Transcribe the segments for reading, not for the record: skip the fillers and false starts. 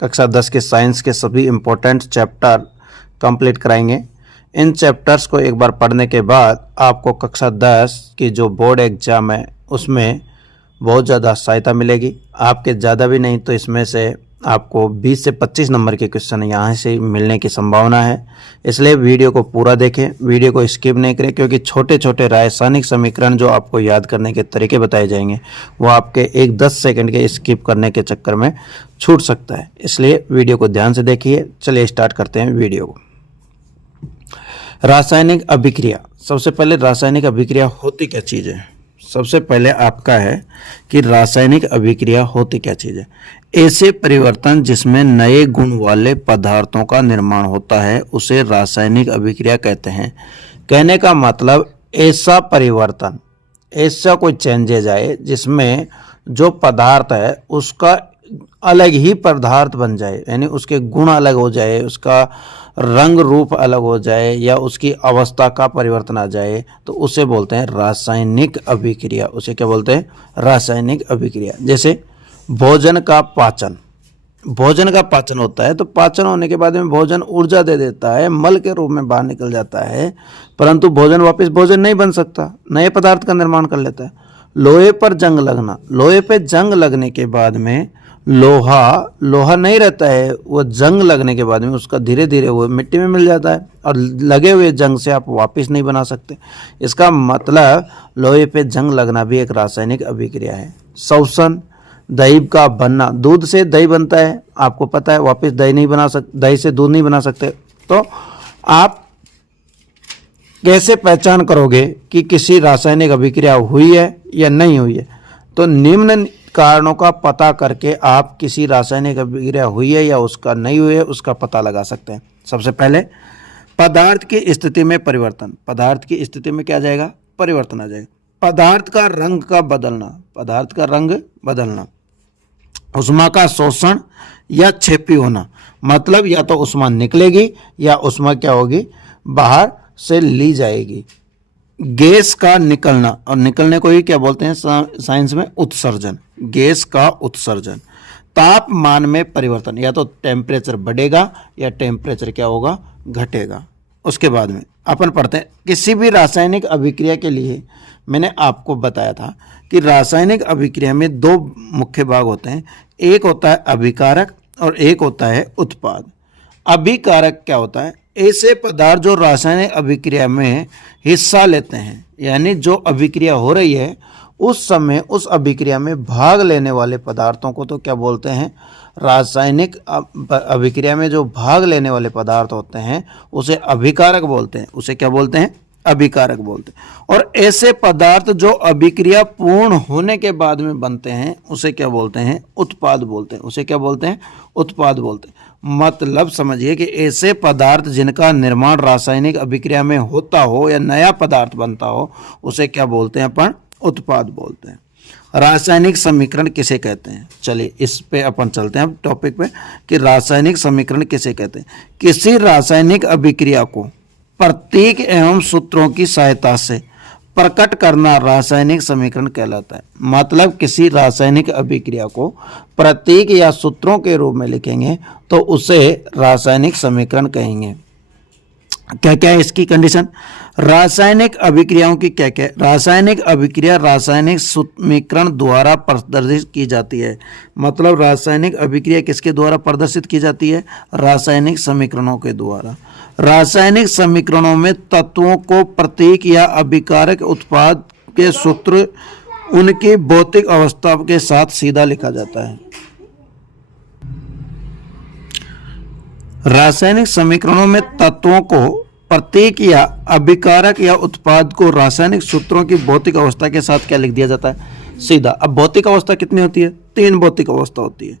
कक्षा 10 के साइंस के सभी इम्पोर्टेंट चैप्टर कंप्लीट कराएंगे। इन चैप्टर्स को एक बार पढ़ने के बाद आपको कक्षा 10 की जो बोर्ड एग्ज़ाम है उसमें बहुत ज़्यादा सहायता मिलेगी। आपके ज़्यादा भी नहीं तो इसमें से आपको 20 से 25 नंबर के क्वेश्चन यहाँ से मिलने की संभावना है। इसलिए वीडियो को पूरा देखें, वीडियो को स्किप नहीं करें, क्योंकि छोटे छोटे रासायनिक समीकरण जो आपको याद करने के तरीके बताए जाएंगे वो आपके 1-10 सेकंड के स्किप करने के चक्कर में छूट सकता है। इसलिए वीडियो को ध्यान से देखिए। चलिए स्टार्ट करते हैं वीडियो को। रासायनिक अभिक्रिया। सबसे पहले रासायनिक अभिक्रिया होती क्या चीज़ है? सबसे पहले आपका है कि रासायनिक अभिक्रिया होती क्या चीज़ है। ऐसे परिवर्तन जिसमें नए गुण वाले पदार्थों का निर्माण होता है उसे रासायनिक अभिक्रिया कहते हैं। कहने का मतलब ऐसा परिवर्तन, ऐसा कोई चेंजेज आए जिसमें जो पदार्थ है उसका अलग ही पदार्थ बन जाए, यानी उसके गुण अलग हो जाए, उसका रंग रूप अलग हो जाए या उसकी अवस्था का परिवर्तन आ जाए, तो उसे बोलते हैं रासायनिक अभिक्रिया। उसे क्या बोलते हैं? रासायनिक अभिक्रिया। जैसे भोजन का पाचन, भोजन का पाचन होता है तो पाचन होने के बाद में भोजन ऊर्जा दे देता है, मल के रूप में बाहर निकल जाता है, परंतु भोजन वापस भोजन नहीं बन सकता, नए पदार्थ का निर्माण कर लेता है। लोहे पर जंग लगना, लोहे पे जंग लगने के बाद में लोहा नहीं रहता है, वो जंग लगने के बाद में उसका धीरे धीरे वो मिट्टी में मिल जाता है और लगे हुए जंग से आप वापस नहीं बना सकते। इसका मतलब लोहे पे जंग लगना भी एक रासायनिक अभिक्रिया है। शोषण, दही का बनना, दूध से दही बनता है, आपको पता है, वापस दही नहीं बना सकते, दही से दूध नहीं बना सकते। तो आप कैसे पहचान करोगे कि किसी रासायनिक अभिक्रिया हुई है या नहीं हुई है? तो निम्न कारणों का पता करके आप किसी रासायनिक अभिक्रिया हुई है या उसका नहीं हुई है उसका पता लगा सकते हैं। सबसे पहले पदार्थ की स्थिति में परिवर्तन। पदार्थ की स्थिति में क्या आ जाएगा? परिवर्तन आ जाएगा। पदार्थ का रंग का बदलना, पदार्थ का रंग बदलना। उष्मा का शोषण या क्षेपी होना, मतलब या तो उष्मा निकलेगी या उष्मा क्या होगी? बाहर से ली जाएगी। गैस का निकलना, और निकलने को ही क्या बोलते हैं साइंस में? उत्सर्जन। गैस का उत्सर्जन। तापमान में परिवर्तन, या तो टेम्परेचर बढ़ेगा या टेम्परेचर क्या होगा? घटेगा। उसके बाद में अपन पढ़ते हैं किसी भी रासायनिक अभिक्रिया के लिए। मैंने आपको बताया था कि रासायनिक अभिक्रिया में दो मुख्य भाग होते हैं, एक होता है अभिकारक और एक होता है उत्पाद। अभिकारक क्या होता है? ऐसे पदार्थ जो रासायनिक अभिक्रिया में हिस्सा लेते हैं, यानी जो अभिक्रिया हो रही है उस समय उस अभिक्रिया में भाग लेने वाले पदार्थों को तो क्या बोलते हैं? रासायनिक अभिक्रिया में जो भाग लेने वाले पदार्थ होते हैं उसे अभिकारक बोलते हैं। उसे क्या बोलते हैं? अभिकारक बोलते हैं। और ऐसे पदार्थ जो अभिक्रिया पूर्ण होने के बाद में बनते हैं उसे क्या बोलते हैं? उत्पाद बोलते हैं। उसे क्या बोलते हैं? उत्पाद बोलते हैं। मतलब समझिए कि ऐसे पदार्थ जिनका निर्माण रासायनिक अभिक्रिया में होता हो या नया पदार्थ बनता हो उसे क्या बोलते हैं? अपन उत्पाद बोलते हैं। रासायनिक समीकरण किसे कहते हैं? चलिए इस पे अपन चलते हैं टॉपिक पे कि रासायनिक समीकरण किसे कहते हैं। किसी रासायनिक अभिक्रिया को प्रतीक एवं सूत्रों की सहायता से प्रकट करना रासायनिक समीकरण कहलाता है। मतलब किसी रासायनिक अभिक्रिया को प्रतीक या सूत्रों के रूप में लिखेंगे तो उसे रासायनिक समीकरण कहेंगे। क्या क्या है इसकी कंडीशन? रासायनिक अभिक्रियाओं की क्या क्या? रासायनिक अभिक्रिया रासायनिक समीकरण द्वारा प्रदर्शित की जाती है। मतलब रासायनिक अभिक्रिया किसके द्वारा प्रदर्शित की जाती है? रासायनिक समीकरणों के द्वारा। रासायनिक समीकरणों में तत्वों को प्रतीक या अभिकारक उत्पाद के सूत्र उनकी भौतिक अवस्था के साथ सीधा लिखा जाता है। रासायनिक समीकरणों में तत्वों को प्रतीक या अभिकारक या उत्पाद को रासायनिक सूत्रों की भौतिक अवस्था के साथ क्या लिख दिया जाता है? सीधा। अब भौतिक अवस्था कितनी होती है? 3 भौतिक अवस्था होती है,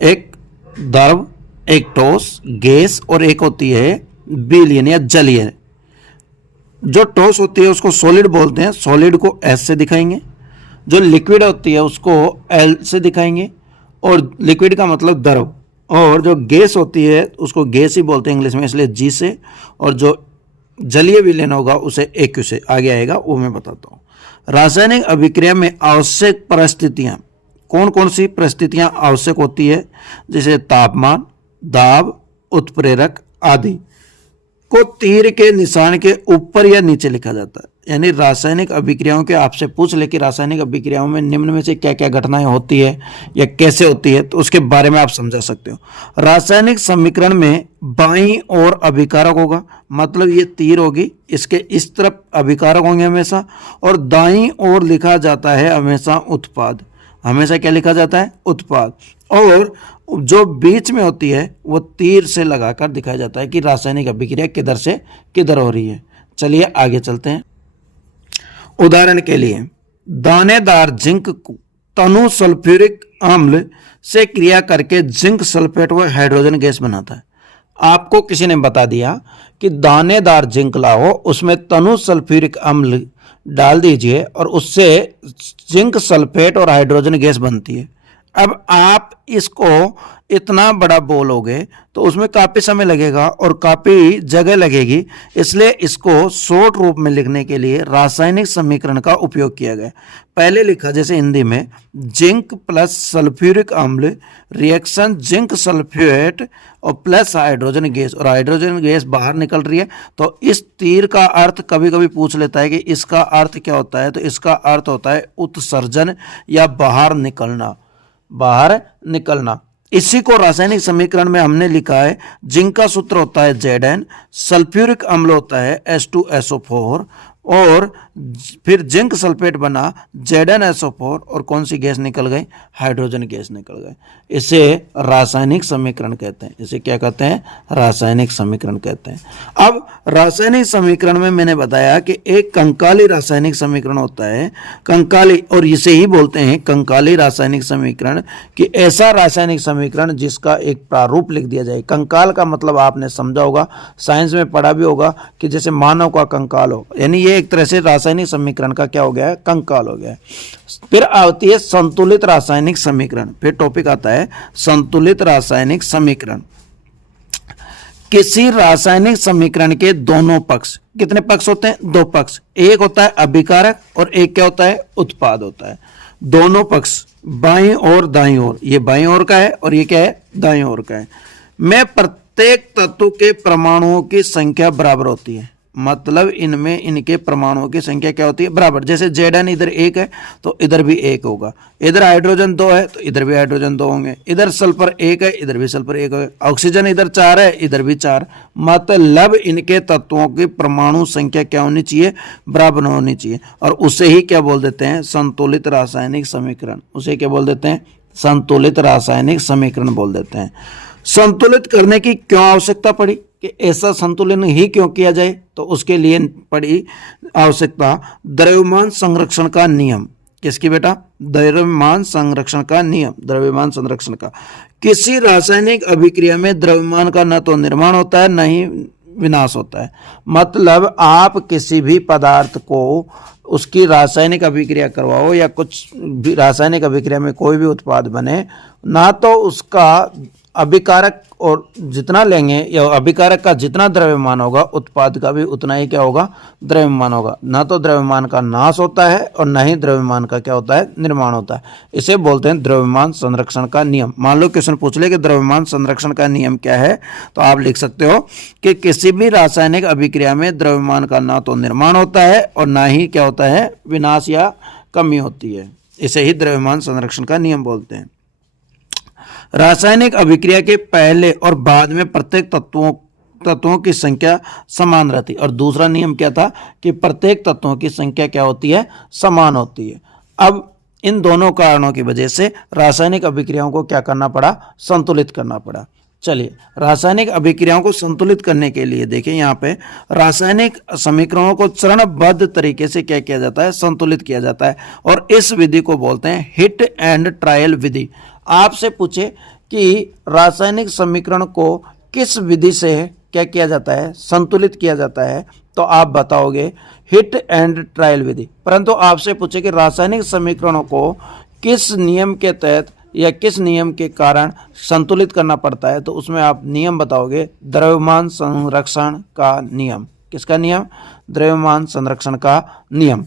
एक द्रव, एक ठोस, गैस और एक होती है विलयन या जलीय। जो ठोस होती है उसको सॉलिड बोलते हैं, सॉलिड को एस से दिखाएंगे। जो लिक्विड होती है उसको एल से दिखाएंगे, और लिक्विड का मतलब द्रव। और जो गैस होती है उसको गैस ही बोलते हैं इंग्लिश में, इसलिए जी से। और जो जलीय विलयन होगा उसे एक्यू से। आगे आएगा वो मैं बताता हूँ। रासायनिक अभिक्रिया में आवश्यक परिस्थितियाँ कौन कौन सी परिस्थितियां आवश्यक होती है, जैसे तापमान, दाब, उत्प्रेरक आदि को तीर के निशान के ऊपर या नीचे लिखा जाता है। यानी रासायनिक अभिक्रियाओं के आपसे पूछ ले कि रासायनिक अभिक्रियाओं में निम्न में से क्या क्या घटनाएं होती है या कैसे होती है, तो उसके बारे में आप समझा सकते हो। रासायनिक समीकरण में बाईं ओर अभिकारक होगा, मतलब ये तीर होगी, इसके इस तरफ अभिकारक होंगे हमेशा, और दाईं ओर लिखा जाता है हमेशा उत्पाद। हमेशा क्या लिखा जाता है? उत्पाद। और जो बीच में होती है वो तीर से लगाकर दिखाया जाता है कि रासायनिक अभिक्रिया किधर से किधर हो रही है। चलिए आगे चलते हैं। उदाहरण के लिए दानेदार जिंक तनु सल्फ्यूरिक अम्ल से क्रिया करके जिंक सल्फेट व हाइड्रोजन गैस बनाता है। आपको किसी ने बता दिया कि दानेदार जिंक लाओ, उसमें तनु सल्फ्यूरिक अम्ल डाल दीजिए और उससे जिंक सल्फेट और हाइड्रोजन गैस बनती है। अब आप इसको इतना बड़ा बोलोगे तो उसमें काफ़ी समय लगेगा और काफ़ी जगह लगेगी, इसलिए इसको शॉर्ट रूप में लिखने के लिए रासायनिक समीकरण का उपयोग किया गया। पहले लिखा जैसे हिंदी में जिंक प्लस सल्फ्यूरिक अम्ल रिएक्शन जिंक सल्फेट और प्लस हाइड्रोजन गैस, और हाइड्रोजन गैस बाहर निकल रही है। तो इस तीर का अर्थ कभी कभी पूछ लेता है कि इसका अर्थ क्या होता है, तो इसका अर्थ होता है उत्सर्जन या बाहर निकलना, बाहर निकलना। इसी को रासायनिक समीकरण में हमने लिखा है जिंक का सूत्र होता है Zn, सल्फ्यूरिक अम्ल होता है H2SO4 और फिर जिंक सल्फेट बना ZnSO4 और कौन सी गैस निकल गई? हाइड्रोजन गैस निकल गई। इसे रासायनिक समीकरण कहते हैं। इसे क्या कहते हैं? रासायनिक समीकरण कहते हैं। अब रासायनिक समीकरण में मैंने बताया कि एक कंकाली रासायनिक समीकरण होता है, कंकाली, और इसे ही बोलते हैं कंकाली रासायनिक समीकरण, कि ऐसा रासायनिक समीकरण जिसका एक प्रारूप लिख दिया जाए। कंकाल का मतलब आपने समझा होगा, साइंस में पढ़ा भी होगा कि जैसे मानव का कंकाल हो, यानी ये एक तरह से रासायनिक समीकरण का क्या हो गया है? कंकाल हो गया है। फिर आती है संतुलित रासायनिक समीकरण। फिर टॉपिक आता है संतुलित रासायनिक समीकरण। किसी रासायनिक समीकरण के दोनों पक्ष, कितने पक्ष होते हैं? दो पक्ष। एक होता है अभिकारक और एक क्या होता है? उत्पाद होता है। दोनों पक्ष बाईं और दाईं ओर, ये बाईं ओर का है और ये क्या है? दाईं ओर का है। में प्रत्येक तत्व के परमाणुओं की संख्या बराबर होती है, मतलब इनमें इनके परमाणुओं की संख्या क्या होती है? बराबर। जैसे Zn इधर 1 है तो इधर भी 1 होगा, इधर हाइड्रोजन 2 है तो इधर भी हाइड्रोजन 2 होंगे, इधर सल्फर 1 है इधर भी सल्फर 1 है, ऑक्सीजन इधर 4 है इधर भी 4। मतलब इनके तत्वों की परमाणु संख्या क्या होनी चाहिए? बराबर होनी चाहिए। और उसे ही क्या बोल देते हैं? संतुलित रासायनिक समीकरण। उसे क्या बोल देते हैं? संतुलित रासायनिक समीकरण बोल देते हैं। संतुलित करने की क्यों आवश्यकता पड़ी, कि ऐसा संतुलन ही क्यों किया जाए? तो उसके लिए पड़ी आवश्यकता द्रव्यमान संरक्षण का नियम। किसकी बेटा? द्रव्यमान संरक्षण का नियम, द्रव्यमान संरक्षण का। किसी रासायनिक अभिक्रिया में द्रव्यमान का न तो निर्माण होता है न ही विनाश होता है। मतलब आप किसी भी पदार्थ को उसकी रासायनिक अभिक्रिया करवाओ या कुछ भी रासायनिक अभिक्रिया में कोई भी उत्पाद बने, ना तो उसका अभिकारक और जितना लेंगे या अभिकारक का जितना द्रव्यमान होगा उत्पाद का भी उतना ही क्या होगा? द्रव्यमान होगा। ना तो द्रव्यमान का नाश होता है और न ही द्रव्यमान का क्या होता है? निर्माण होता है। इसे बोलते हैं द्रव्यमान संरक्षण का नियम। मान लो क्वेश्चन पूछ ले कि द्रव्यमान संरक्षण का नियम क्या है, तो आप लिख सकते हो कि किसी भी रासायनिक अभिक्रिया में द्रव्यमान का ना तो निर्माण होता है और ना ही क्या होता है? विनाश या कमी होती है। इसे ही द्रव्यमान संरक्षण का नियम बोलते हैं। रासायनिक अभिक्रिया के पहले और बाद में प्रत्येक तत्वों की संख्या समान रहती है। और दूसरा नियम क्या था? कि प्रत्येक तत्वों की संख्या क्या होती है? समान होती है। अब इन दोनों कारणों की वजह से रासायनिक अभिक्रियाओं को क्या करना पड़ा? संतुलित करना पड़ा। चलिए, रासायनिक अभिक्रियाओं को संतुलित करने के लिए देखें यहाँ पे रासायनिक समीकरणों को चरणबद्ध तरीके से क्या किया जाता है? संतुलित किया जाता है। और इस विधि को बोलते हैं हिट एंड ट्रायल विधि। आपसे पूछे कि रासायनिक समीकरण को किस विधि से क्या किया जाता है? संतुलित किया जाता है, तो आप बताओगे हिट एंड ट्रायल विधि। परंतु आपसे पूछे कि रासायनिक समीकरणों को किस नियम के तहत या किस नियम के कारण संतुलित करना पड़ता है, तो उसमें आप नियम बताओगे द्रव्यमान संरक्षण का नियम। किसका नियम? द्रव्यमान संरक्षण का नियम।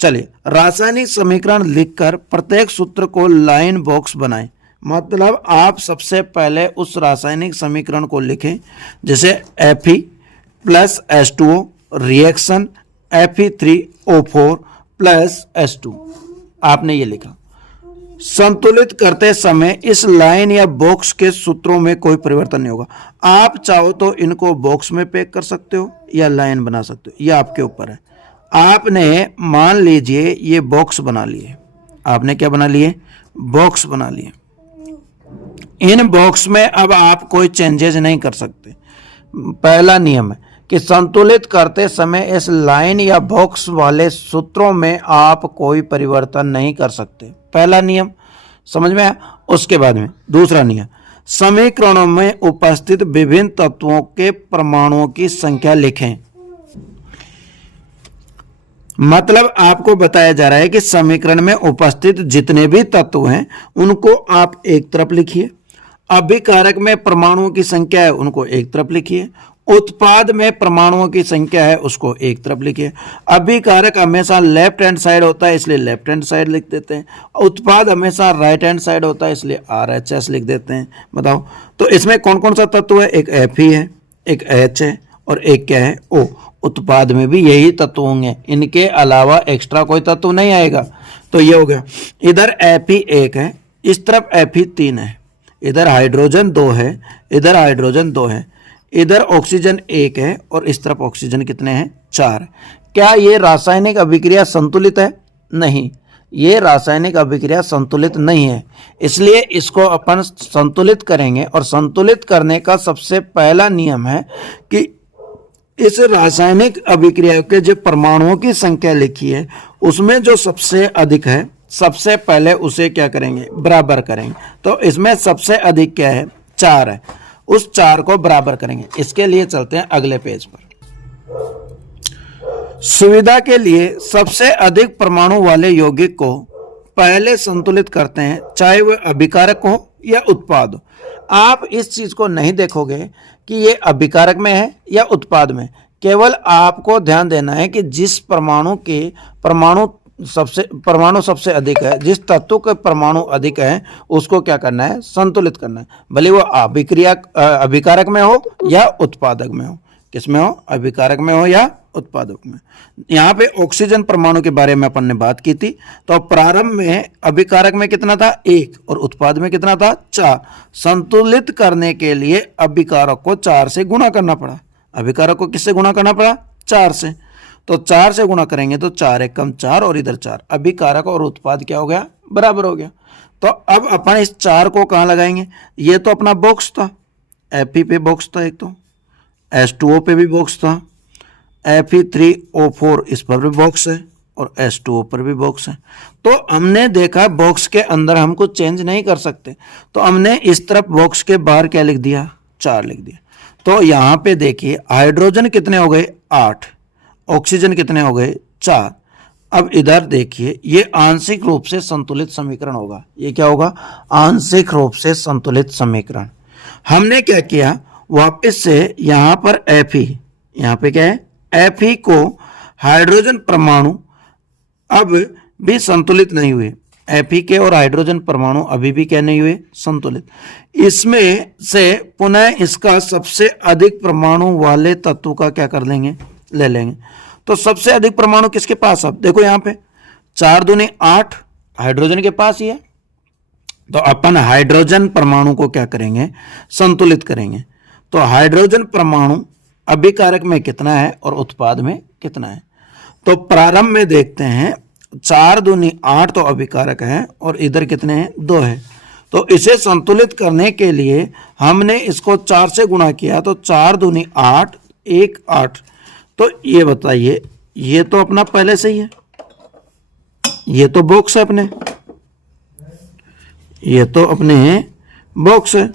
चलिए, रासायनिक समीकरण लिखकर प्रत्येक सूत्र को लाइन बॉक्स बनाएं। मतलब आप सबसे पहले उस रासायनिक समीकरण को लिखें, जैसे Fe plus H2O reaction Fe3O4 plus H2, आपने ये लिखा। संतुलित करते समय इस लाइन या बॉक्स के सूत्रों में कोई परिवर्तन नहीं होगा। आप चाहो तो इनको बॉक्स में पैक कर सकते हो या लाइन बना सकते हो, यह आपके ऊपर है। आपने मान लीजिए ये बॉक्स बना लिए, आपने क्या बना लिए? बॉक्स बना लिए। इन बॉक्स में अब आप कोई चेंजेस नहीं कर सकते। पहला नियम है कि संतुलित करते समय इस लाइन या बॉक्स वाले सूत्रों में आप कोई परिवर्तन नहीं कर सकते। पहला नियम समझ में आया। उसके बाद में दूसरा नियम, समीकरणों में उपस्थित विभिन्न तत्वों के परमाणुओं की संख्या लिखें। मतलब आपको बताया जा रहा है कि समीकरण में उपस्थित जितने भी तत्व हैं उनको आप एक तरफ लिखिए, अभिकारक में परमाणुओं की संख्या है उनको एक तरफ लिखिए, उत्पाद में परमाणुओं की संख्या है उसको एक तरफ लिखिए। अभिकारक हमेशा लेफ्ट हैंड साइड होता है इसलिए लेफ्ट हैंड साइड लिख देते हैं, उत्पाद हमेशा राइट हैंड साइड होता है इसलिए RHS लिख देते हैं। बताओ तो इसमें कौन कौन सा तत्व है? एक Fe है, एक H है और एक क्या है? O। उत्पाद में भी यही तत्व होंगे, इनके अलावा एक्स्ट्रा कोई तत्व नहीं आएगा। तो ये हो गया। इधर Fe1 है, इस तरफ Fe3 है, इधर हाइड्रोजन 2 है, इधर हाइड्रोजन 2 है, इधर ऑक्सीजन 1 है और इस तरफ ऑक्सीजन कितने हैं? 4। क्या ये रासायनिक अभिक्रिया संतुलित है? नहीं, ये रासायनिक अभिक्रिया संतुलित नहीं है, इसलिए इसको अपन संतुलित करेंगे। और संतुलित करने का सबसे पहला नियम है कि इस रासायनिक अभिक्रिया के जो परमाणुओं की संख्या लिखी है उसमें जो सबसे अधिक है सबसे पहले उसे क्या करेंगे? बराबर करेंगे। तो इसमें सबसे अधिक क्या है? 4 है, उस 4 को बराबर करेंगे। इसके लिए चलते हैं अगले पेज पर। सुविधा के लिए सबसे अधिक परमाणु वाले यौगिक को पहले संतुलित करते हैं, चाहे वह अभिकारक हो या उत्पाद हो। आप इस चीज को नहीं देखोगे कि ये अभिकारक में है या उत्पाद में, केवल आपको ध्यान देना है कि जिस परमाणु सबसे अधिक है, जिस तत्व के परमाणु अधिक है उसको क्या करना है? संतुलित करना है, भले वो अभिकारक में हो या उत्पादक में हो। किसमें हो? अभिकारक में हो या उत्पादक में। यहाँ पे ऑक्सीजन परमाणु के बारे में अपन ने बात की थी। तो प्रारंभ में अभिकारक में कितना था? 1 और उत्पाद में कितना था? 4। संतुलित करने के लिए अभिकारक को 4 से गुणा करना पड़ा। अभिकारक को किससे गुणा करना पड़ा? 4 से। तो 4 से गुणा करेंगे तो 4 1 कम 4 और इधर 4, अभिकारक और उत्पाद क्या हो गया? बराबर हो गया। तो अब अपन इस 4 को कहाँ लगाएंगे? ये तो अपना बॉक्स था, Fe पे बॉक्स था, एक तो H2O पे भी बॉक्स था, Fe3O4 इस पर भी बॉक्स है और H2O पर भी बॉक्स है। तो हमने देखा बॉक्स के अंदर हम कुछ चेंज नहीं कर सकते, तो हमने इस तरफ बॉक्स के बाहर क्या लिख दिया? 4 लिख दिया। तो यहाँ पे देखिए हाइड्रोजन कितने हो गए? 8, ऑक्सीजन कितने हो गए? 4। अब इधर देखिए ये आंशिक रूप से संतुलित समीकरण होगा। ये क्या होगा? आंशिक रूप से संतुलित समीकरण। हमने क्या किया? वापस से यहाँ पर Fe, यहाँ पे क्या है? Fe को हाइड्रोजन परमाणु अब भी संतुलित नहीं हुए। Fe के और हाइड्रोजन परमाणु अभी भी क्या नहीं हुए? संतुलित। इसमें से पुनः इसका सबसे अधिक परमाणु वाले तत्व का क्या कर लेंगे? ले लेंगे। तो सबसे अधिक परमाणु किसके पास? अब देखो यहाँ पे 4 दूनी 8 हाइड्रोजन के पास ही है। तो अपन हाइड्रोजन परमाणु को क्या करेंगे? संतुलित करेंगे। तो हाइड्रोजन परमाणु अभिकारक में कितना है और उत्पाद में कितना है? तो प्रारंभ में देखते हैं 4 दूनी 8 तो अभिकारक है और इधर कितने हैं? 2 है। तो इसे संतुलित करने के लिए हमने इसको 4 से गुणा किया, तो 4 दूनी 8 1 8। तो ये बताइए, ये तो अपना पहले से ही है, ये तो बॉक्स है अपने, ये तो अपने बॉक्स है।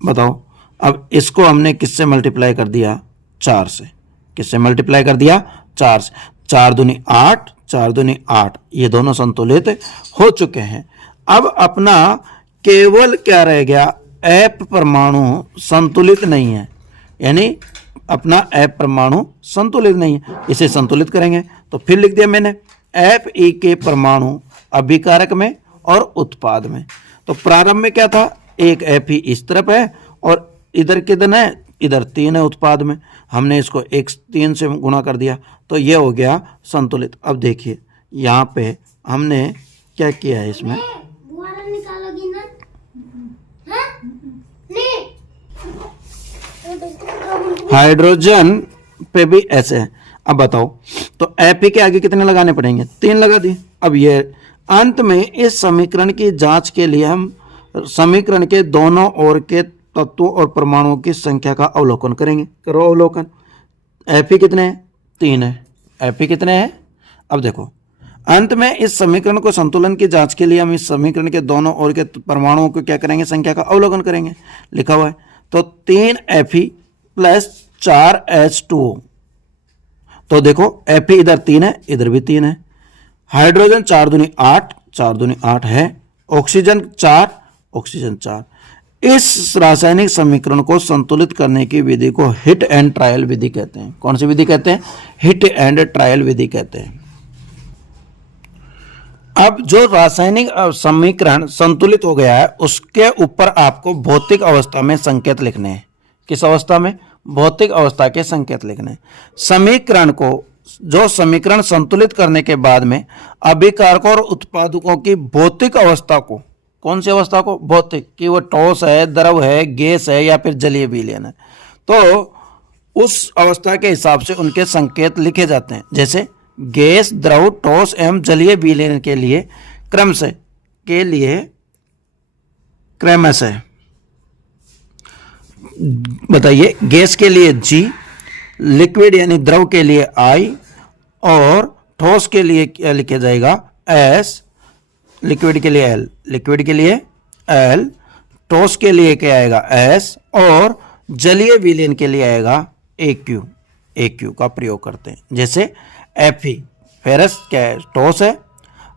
बताओ अब इसको हमने किससे मल्टीप्लाई कर दिया? 4 से। किससे मल्टीप्लाई कर दिया? 4 से। 4 दूनी 8 4 दूनी 8, ये दोनों संतुलित हो चुके हैं। अब अपना केवल क्या रह गया? F परमाणु संतुलित नहीं है, यानी अपना F परमाणु संतुलित नहीं है। इसे संतुलित करेंगे तो फिर लिख दिया मैंने Fe के परमाणु अभिकारक में और उत्पाद में। तो प्रारंभ में क्या था, एक Fe इस तरफ है और इधर कितने है, इधर 3 है उत्पाद में। हमने इसको 3 से गुणा कर दिया तो ये हो गया संतुलित। अब देखिए यहाँ पे हमने क्या किया है, इसमें हाइड्रोजन पे भी ऐसे है। अब बताओ, तो Fe के आगे कितने लगाने पड़ेंगे, 3 लगा दिए। अब ये अंत में इस समीकरण की जांच के लिए हम समीकरण के दोनों ओर के तत्वों और परमाणुओं की संख्या का अवलोकन करेंगे। करो अवलोकन। Fe कितने हैं, 3 है। Fe कितने हैं, अब देखो अंत में इस समीकरण को संतुलन की जांच के लिए हम इस समीकरण के दोनों ओर के परमाणुओं को क्या करेंगे, संख्या का अवलोकन करेंगे। लिखा हुआ है तो 3 Fe प्लस 4 H2O। तो देखो Fe इधर 3 है, इधर भी 3 है। हाइड्रोजन 4 दूनी 8, 4 दूनी 8 है। Oxygen 4, oxygen 4। इस रासायनिक समीकरण को संतुलित करने की विधि को हिट एंड ट्रायल विधि कहते हैं। कौन सी विधि कहते हैं, हिट एंड ट्रायल विधि कहते हैं। अब जो रासायनिक समीकरण संतुलित हो गया है उसके ऊपर आपको भौतिक अवस्था में संकेत लिखने हैं। किस अवस्था में, भौतिक अवस्था के संकेत लिखने हैं। समीकरण को, जो समीकरण संतुलित करने के बाद में अभिकारकों और उत्पादकों की भौतिक अवस्था को, कौन सी अवस्था को, भौतिक, कि वो ठोस है, द्रव है, गैस है या फिर जलीय विलयन है, तो उस अवस्था के हिसाब से उनके संकेत लिखे जाते हैं। जैसे गैस, द्रव, ठोस एवं जलीय विलयन के लिए क्रमशः बताइए। गैस के लिए G, लिक्विड यानी द्रव के लिए I और ठोस के लिए क्या लिखा जाएगा, S, लिक्विड के लिए L, लिक्विड के लिए L, ठोस के लिए क्या आएगा, S और जलीय विलयन के लिए आएगा AQ। AQ का प्रयोग करते हैं। जैसे Fe, फेरस क्या है, ठोस है।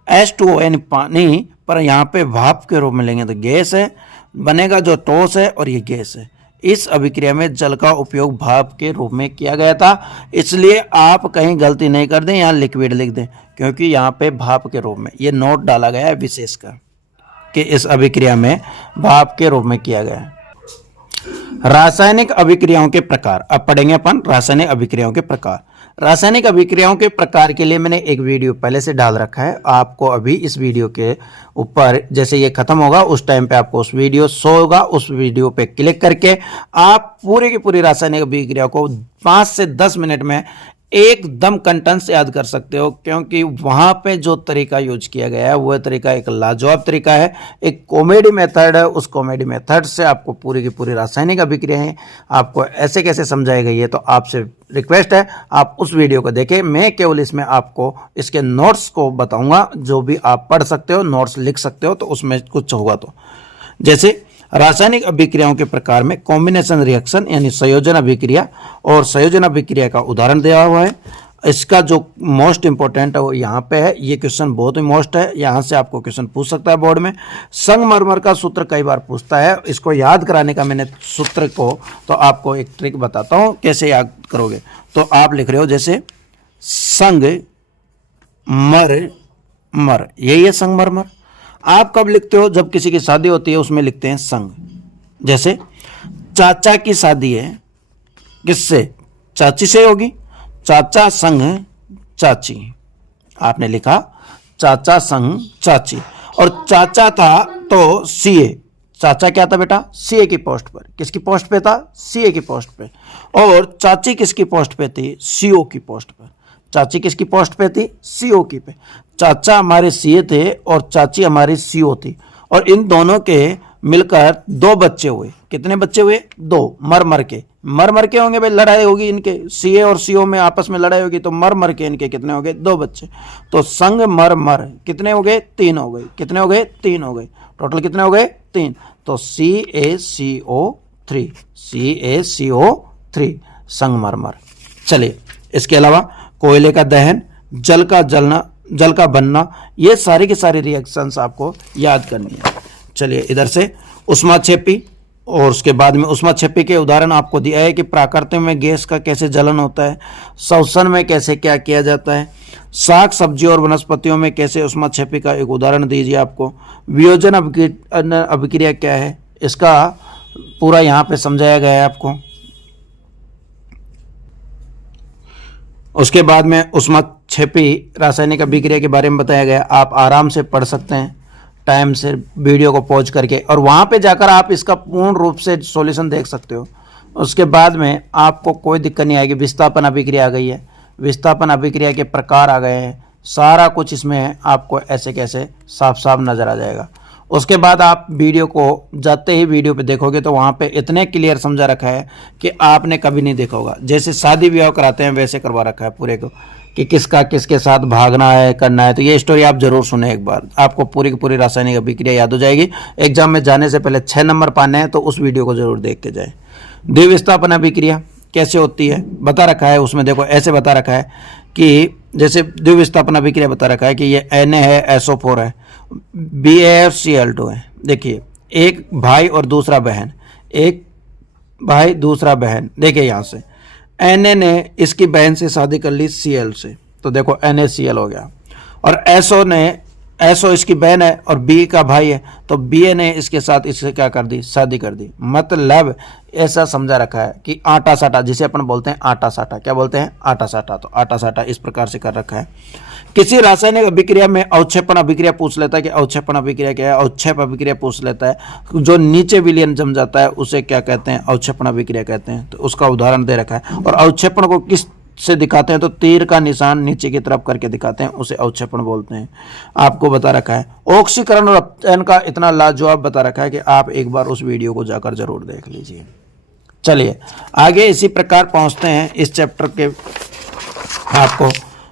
H2O यानी पानी, पर यहाँ पे भाप के रूप में लेंगे तो गैस है, बनेगा जो ठोस है और ये गैस है। इस अभिक्रिया में जल का उपयोग भाप के रूप में किया गया था, इसलिए आप कहीं गलती नहीं कर दें, यहाँ लिक्विड लिख दें, क्योंकि यहाँ पे भाप के रूप में ये नोट डाला गया है विशेष का कि इस अभिक्रिया में भाप के रूप में किया गया है। रासायनिक अभिक्रियाओं के प्रकार, अब पढ़ेंगे अपन रासायनिक अभिक्रियाओं के प्रकार। रासायनिक अभिक्रियाओं के प्रकार के लिए मैंने एक वीडियो पहले से डाल रखा है। आपको अभी इस वीडियो के ऊपर जैसे ये खत्म होगा उस टाइम पे आपको उस वीडियो शो होगा, उस वीडियो पे क्लिक करके आप पूरी की पूरी रासायनिक अभिक्रिया को 5 से 10 मिनट में एकदम कंटेंट से याद कर सकते हो, क्योंकि वहां पे जो तरीका यूज किया गया है वह तरीका एक लाजवाब तरीका है, एक कॉमेडी मेथड है। उस कॉमेडी मेथड से आपको पूरी की पूरी रासायनिक अभिक्रिया है आपको ऐसे कैसे समझाई गई है। तो आपसे रिक्वेस्ट है आप उस वीडियो को देखें। मैं केवल इसमें आपको इसके नोट्स को बताऊंगा, जो भी आप पढ़ सकते हो, नोट्स लिख सकते हो, तो उसमें कुछ होगा। तो जैसे रासायनिक अभिक्रियाओं के प्रकार में कॉम्बिनेशन रिएक्शन यानी संयोजन अभिक्रिया, और संयोजन अभिक्रिया का उदाहरण दिया हुआ है। इसका जो मोस्ट इंपॉर्टेंट है वो यहाँ पे है। ये क्वेश्चन बहुत ही मोस्ट है, यहाँ से आपको क्वेश्चन पूछ सकता है बोर्ड में। संगमरमर का सूत्र कई बार पूछता है, इसको याद कराने का मैंने सूत्र को तो आपको एक ट्रिक बताता हूँ कैसे याद करोगे। तो आप लिख रहे हो जैसे संग मर मर, यही है संगमरमर। आप कब लिखते हो, जब किसी की शादी होती है उसमें लिखते हैं संग। जैसे चाचा की शादी है, किससे, चाची से होगी, चाचा संग चाची। आपने लिखा चाचा संग चाची, और चाचा था तो सीए। चाचा क्या था बेटा, सीए की पोस्ट पर। किसकी पोस्ट पे था, सीए की पोस्ट पे। और चाची किसकी पोस्ट पे थी, सीओ की पोस्ट पर। चाची किसकी पोस्ट पे थी, सीओ की पे। चाचा हमारे सीए थे और चाची हमारी सीओ थी, और इन दोनों के मिलकर 2 बच्चे हुए। कितने बच्चे हुए, 2। मर मर के होंगे भाई, लड़ाई होगी इनके, सीए और सीओ में आपस में लड़ाई होगी, तो मर मर के इनके कितने हो गए, 2 बच्चे। तो संग मर मर कितने हो गए, 3 हो गए। कितने हो गए, 3 हो गए। टोटल कितने हो गए, 3। तो CaCO3, CaCO3 संगमरमर। चलिए, इसके अलावा कोयले का दहन, जल का जलना, जल का बनना, ये सारी की सारी रिएक्शंस आपको याद करनी है। चलिए इधर से उष्माक्षेपी, और उसके बाद में ऊष्माक्षेपी के उदाहरण आपको दिया है कि प्राकृतिक में गैस का कैसे जलन होता है, श्वसन में कैसे क्या किया जाता है, साग सब्जियों और वनस्पतियों में कैसे ऊष्माक्षेपी का एक उदाहरण दीजिए आपको, वियोजन अभिक्रिया क्या है, इसका पूरा यहाँ पे समझाया गया है आपको। उसके बाद में ऊष्माक्षेपी रासायनिक अभिक्रिया के बारे में बताया गया। आप आराम से पढ़ सकते हैं टाइम से वीडियो को पॉज करके, और वहाँ पे जाकर आप इसका पूर्ण रूप से सॉल्यूशन देख सकते हो। उसके बाद में आपको कोई दिक्कत नहीं आएगी। विस्थापन अभिक्रिया आ गई है, विस्थापन अभिक्रिया के प्रकार आ गए हैं, सारा कुछ इसमें आपको ऐसे कैसे साफ साफ नज़र आ जाएगा। उसके बाद आप वीडियो को जाते ही वीडियो पे देखोगे तो वहाँ पे इतने क्लियर समझा रखा है कि आपने कभी नहीं देखा होगा। जैसे शादी ब्याह कराते हैं वैसे करवा रखा है पूरे को, कि किसका किसके साथ भागना है, करना है। तो ये स्टोरी आप जरूर सुने एक बार, आपको पूरी की पूरी रासायनिक अभिक्रिया याद हो जाएगी। एग्जाम में जाने से पहले 6 नंबर पाने हैं तो उस वीडियो को जरूर देख के जाए। द्विविस्थापन अभिक्रिया कैसे होती है बता रखा है उसमें, देखो ऐसे बता रखा है कि जैसे द्विविस्थापन अभिक्रिया बता रखा है कि ये Na है, SO4 है, BaFCl2 है। देखिए एक भाई और दूसरा बहन, एक भाई दूसरा बहन, देखिए यहाँ से Na ने इसकी बहन से शादी कर ली Cl से, तो देखो NaCl हो गया। और SO इसकी बहन है और B का भाई है, तो Ba ने इसके साथ इससे क्या कर दी, शादी कर दी। मतलब ऐसा समझा रखा है कि आटा साटा, जिसे अपन बोलते हैं आटा साटा, क्या बोलते हैं आटा साटा, तो आटा साटा इस प्रकार से कर रखा है। किसी रासायनिक अभिक्रिया में अवक्षेपण अभिक्रिया पूछ लेता है कि अवक्षेपण अभिक्रिया क्या है, अवक्षेप अभिक्रिया पूछ लेता है। जो नीचे विलयन जम जाता है उसे क्या कहते हैं, अवक्षेपण अभिक्रिया कहते हैं। तो उसका उदाहरण दे रखा है। और अवक्षेपण को किस से दिखाते हैं, तो तीर का निशान नीचे की तरफ करके दिखाते हैं, उसे अवक्षेपण बोलते हैं। आपको बता रखा है। ऑक्सीकरण और अपचयन का इतना लाजवाब बता रखा है कि आप एक बार उस वीडियो को जाकर जरूर देख लीजिए। चलिए आगे इसी प्रकार पहुंचते हैं इस चैप्टर के आपको।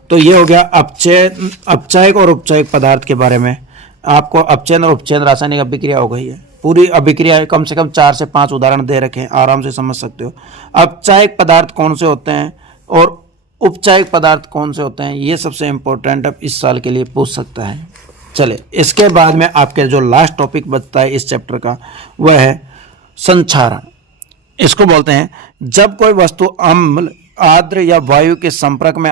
तो ये हो गया अपचयक और उपचयक पदार्थ के बारे में। आपको अपचयन और उपचयन रासायनिक अभिक्रिया हो गई है। पूरी अभिक्रिया कम से कम 4 से 5 उदाहरण दे रखे हैं, आराम से समझ सकते हो। अपचयक पदार्थ कौन से होते हैं और उपचयक पदार्थ कौन से होते हैं, ये सबसे इंपॉर्टेंट अब इस साल के लिए पूछ सकता है। चले इसके बाद में आपके जो लास्ट टॉपिक बचता है इस चैप्टर का वह है संक्षारण। इसको बोलते हैं जब कोई वस्तु अम्ल, आर्द्र या वायु के संपर्क में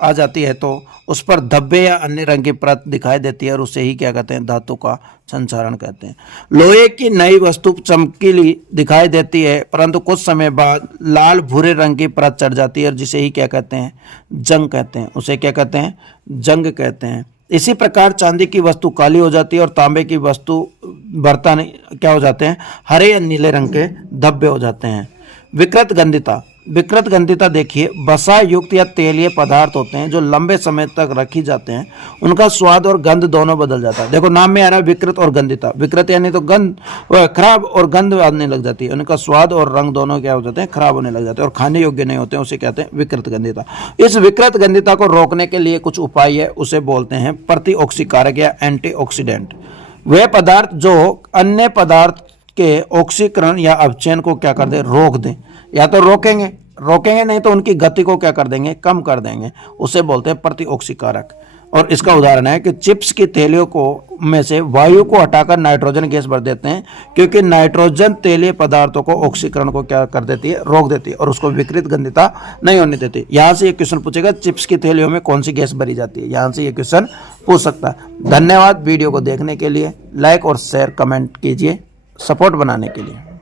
आ जाती है तो उस पर धब्बे या अन्य रंग की परत दिखाई देती है, और उसे ही क्या कहते हैं, धातु का संक्षारण कहते हैं। लोहे की नई वस्तु चमकीली दिखाई देती है परंतु कुछ समय बाद लाल भूरे रंग की परत चढ़ जाती है, और जिसे ही क्या कहते हैं, जंग कहते हैं। उसे क्या कहते हैं, जंग कहते हैं। इसी प्रकार चांदी की वस्तु काली हो जाती है और तांबे की वस्तु बर्तन क्या हो जाते हैं, हरे या नीले रंग के धब्बे हो जाते हैं। विकृत गंधिता, विकृत गंधिता देखिए वसा युक्त या तेलीय पदार्थ होते हैं जो लंबे समय तक रखी जाते हैं, उनका स्वाद और गंध दोनों बदल जाता है। देखो नाम में आ रहा है विकृत और गंधिता। विकृत यानी तो गंध खराब और गंध आने लग जाती है, उनका स्वाद और रंग दोनों क्या हो जाते हैं, खराब होने लग जाते हैं और खाने योग्य नहीं होते हैं, उसे कहते हैं विकृत गंधिता। इस विकृत गंधिता को रोकने के लिए कुछ उपाय है, उसे बोलते हैं प्रतिऑक्सीकारक या एंटीऑक्सीडेंट। वे पदार्थ जो अन्य पदार्थ के ऑक्सीकरण या अपचयन को क्या कर दे, रोक दें। या तो रोकेंगे नहीं तो उनकी गति को क्या कर देंगे, कम कर देंगे, उसे बोलते हैं प्रतिऑक्सीकारक। और इसका उदाहरण है कि चिप्स की थैलियों को में से वायु को हटाकर नाइट्रोजन गैस भर देते हैं, क्योंकि नाइट्रोजन तेलीय पदार्थों को ऑक्सीकरण को क्या कर देती है, रोक देती है और उसको विकृत गंधिता नहीं होने देती। यहाँ से ये क्वेश्चन पूछेगा चिप्स की थैलियों में कौन सी गैस भरी जाती है, यहाँ से ये क्वेश्चन पूछ सकता है। धन्यवाद वीडियो को देखने के लिए। लाइक और शेयर कमेंट कीजिए सपोर्ट बनाने के लिए।